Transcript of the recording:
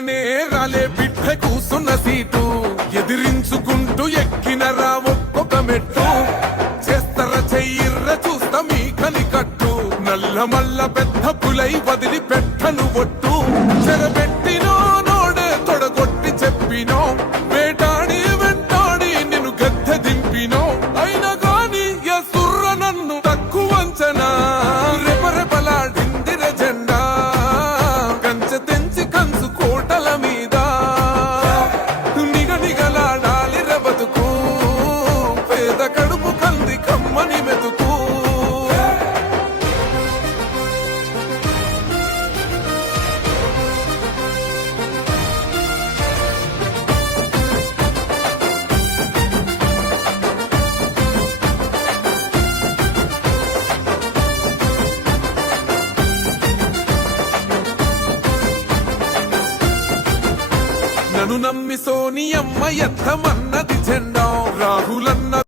ఇయ్యనే రాలే బిడ్డ కూసున్న సీటు ఎదిరించుకుంటూ ఎక్కినరా ఒక్కొక్క మెట్టు చేస్తర చెయ్యిర్ర చూస్తా మీ కనికట్టు నల్ల మల్ల పెద్ద పులై వదిలి పెట్టను ఒట్టు చెరబెట్టినో నోడే తొడగొట్టి చెప్పినో వేటాడి వెంటాడి నిన్ను గద్దె దింపినో అయినా గాని ఎసుర్ర నన్ను తక్కువ అంచనా రెపరెపలాడిందిర జెండా కంచె తెంచి కంచు కోటల మీద నిగనిగలాడాలి బతుకు పేద కడుపు కంది కమ్మని మెతుకు నన్ను నమ్మి సోనియమ్మ ఎత్తమన్నది జెండా రాహులన్న